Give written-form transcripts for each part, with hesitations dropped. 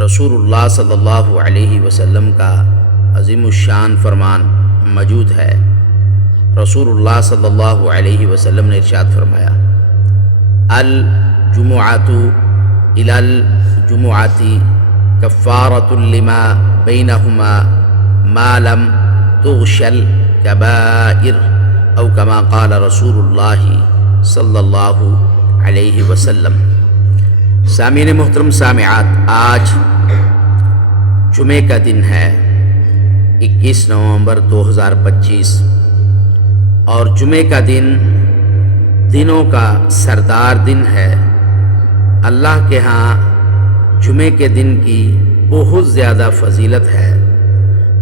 رسول اللہ صلی اللہ علیہ وسلم کا عظیم الشان فرمان موجود ہے۔ رسول اللہ صلی اللہ علیہ وسلم نے ارشاد فرمایا، الجمعۃ الی الجمعۃ کفارۃ لما بینہما ما لم تغش الکبائر او کما قال رسول اللہ صلی اللہ علیہ وسلم۔ سامعین محترم سامعات، آج جمعے کا دن ہے 21 نومبر 2025 اور جمعے کا دن دنوں کا سردار دن ہے۔ اللہ کے ہاں جمعے کے دن کی بہت زیادہ فضیلت ہے۔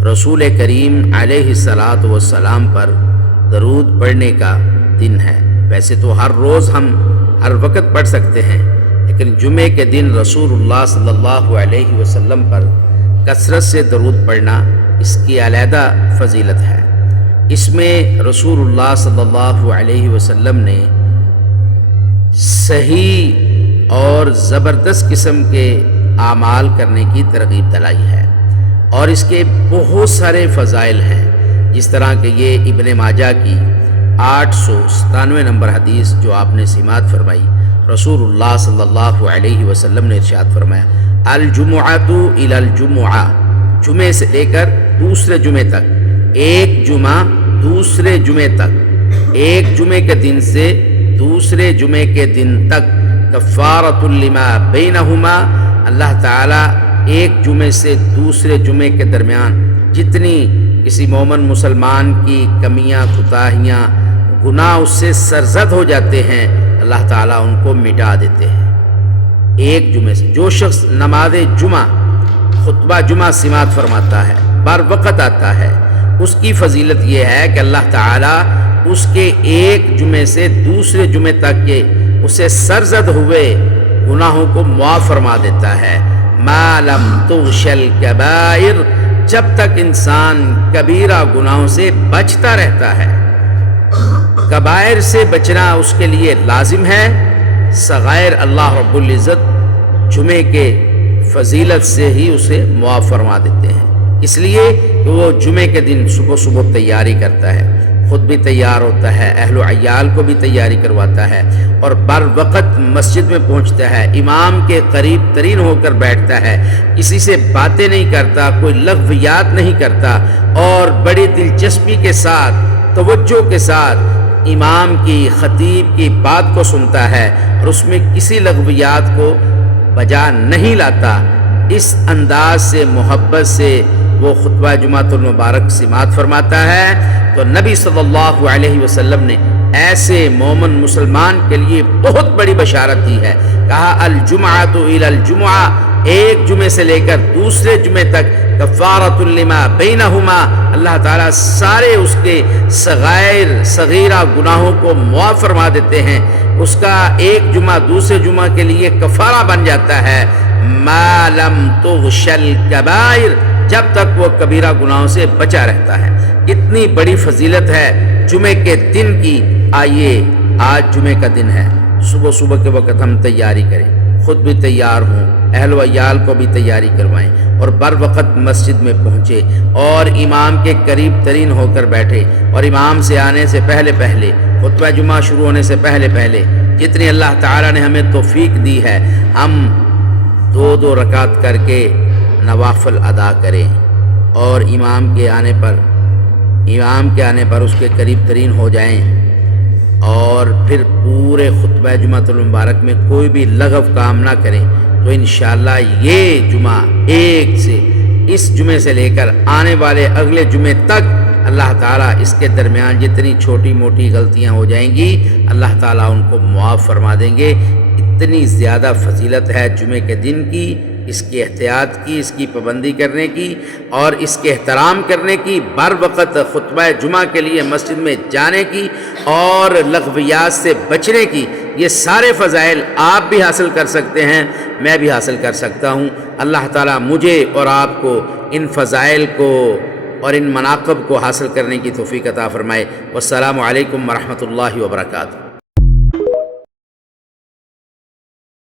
رسول کریم علیہ الصلاۃ والسلام پر درود پڑھنے کا دن ہے۔ ویسے تو ہر روز ہم ہر وقت پڑھ سکتے ہیں، لیکن جمعے کے دن رسول اللہ صلی اللہ علیہ وسلم پر کثرت سے درود پڑھنا اس کی علیحدہ فضیلت ہے۔ اس میں رسول اللہ صلی اللہ علیہ وسلم نے صحیح اور زبردست قسم کے اعمال کرنے کی ترغیب دلائی ہے، اور اس کے بہت سارے فضائل ہیں، جس طرح کہ یہ ابن ماجہ کی 897 نمبر حدیث جو آپ نے سماعت فرمائی، رسول اللہ صلی اللہ علیہ وسلم نے ارشاد فرمایا، الجمعۃ الی الجمعہ، جمعے سے لے کر دوسرے جمعے تک، ایک جمعہ دوسرے جمعے تک، ایک جمعے کے دن سے دوسرے جمعے کے دن تک، کفارۃ لما بینہما، اللہ تعالیٰ ایک جمعے سے دوسرے جمعے کے درمیان جتنی کسی مومن مسلمان کی کمیاں کوتاہیاں گناہ اس سے سرزد ہو جاتے ہیں، اللہ تعالیٰ ان کو مٹا دیتے ہیں۔ ایک جمعے سے جو شخص نماز جمعہ خطبہ جمعہ سماعت فرماتا ہے، بر وقت آتا ہے، اس کی فضیلت یہ ہے کہ اللہ تعالیٰ اس کے ایک جمعے سے دوسرے جمعے تک کے اسے سرزد ہوئے گناہوں کو معاف فرما دیتا ہے۔ ما لم تغش الکبائر، جب تک انسان کبیرہ گناہوں سے بچتا رہتا ہے۔ کبائر سے بچنا اس کے لیے لازم ہے، صغائر اللہ رب العزت جمعے کے فضیلت سے ہی اسے معاف فرما دیتے ہیں، اس لیے کہ وہ جمعے کے دن صبح صبح تیاری کرتا ہے، خود بھی تیار ہوتا ہے، اہل و عیال کو بھی تیاری کرواتا ہے، اور بر وقت مسجد میں پہنچتا ہے، امام کے قریب ترین ہو کر بیٹھتا ہے، کسی سے باتیں نہیں کرتا، کوئی لغویات نہیں کرتا، اور بڑی دلچسپی کے ساتھ توجہ کے ساتھ امام کی خطیب کی بات کو سنتا ہے، اور اس میں کسی لغویات کو بجا نہیں لاتا۔ اس انداز سے محبت سے وہ خطبہ جمعۃ المبارک سماعت فرماتا ہے، تو نبی صلی اللہ علیہ وسلم نے ایسے مومن مسلمان کے لیے بہت بڑی بشارت دی ہے۔ کہا الجمعۃ الی الجمعہ، ایک جمعے سے لے کر دوسرے جمعے تک، کفارۃ لما بینہما، اللہ تعالیٰ سارے اس کے صغائر صغیرہ گناہوں کو معاف فرما دیتے ہیں، اس کا ایک جمعہ دوسرے جمعہ کے لیے کفارہ بن جاتا ہے۔ ما لم تغش الکبائر، جب تک وہ کبیرہ گناہوں سے بچا رہتا ہے۔ کتنی بڑی فضیلت ہے جمعے کے دن کی۔ آئیے آج جمعے کا دن ہے، صبح صبح کے وقت ہم تیاری کریں، خود بھی تیار ہوں، اہل و عیال کو بھی تیاری کروائیں، اور بر وقت مسجد میں پہنچے اور امام کے قریب ترین ہو کر بیٹھے، اور امام سے آنے سے پہلے پہلے، خطبہ جمعہ شروع ہونے سے پہلے پہلے، جتنی اللہ تعالیٰ نے ہمیں توفیق دی ہے، ہم 2 رکعت کر کے نوافل ادا کریں، اور امام کے آنے پر اس کے قریب ترین ہو جائیں، اور پھر پورے خطبہ جمعۃ المبارک میں کوئی بھی لغو کام نہ کریں، تو انشاءاللہ یہ جمعہ ایک سے اس جمعے سے لے کر آنے والے اگلے جمعے تک اللہ تعالیٰ اس کے درمیان جتنی چھوٹی موٹی غلطیاں ہو جائیں گی، اللہ تعالیٰ ان کو معاف فرما دیں گے۔ اتنی زیادہ فضیلت ہے جمعے کے دن کی، اس کی احتیاط کی، اس کی پابندی کرنے کی، اور اس کے احترام کرنے کی، بر وقت خطبہ جمعہ کے لیے مسجد میں جانے کی، اور لغویات سے بچنے کی۔ یہ سارے فضائل آپ بھی حاصل کر سکتے ہیں، میں بھی حاصل کر سکتا ہوں۔ اللہ تعالیٰ مجھے اور آپ کو ان فضائل کو اور ان مناقب کو حاصل کرنے کی توفیق عطا فرمائے۔ والسلام علیکم ورحمۃ اللہ وبرکاتہ۔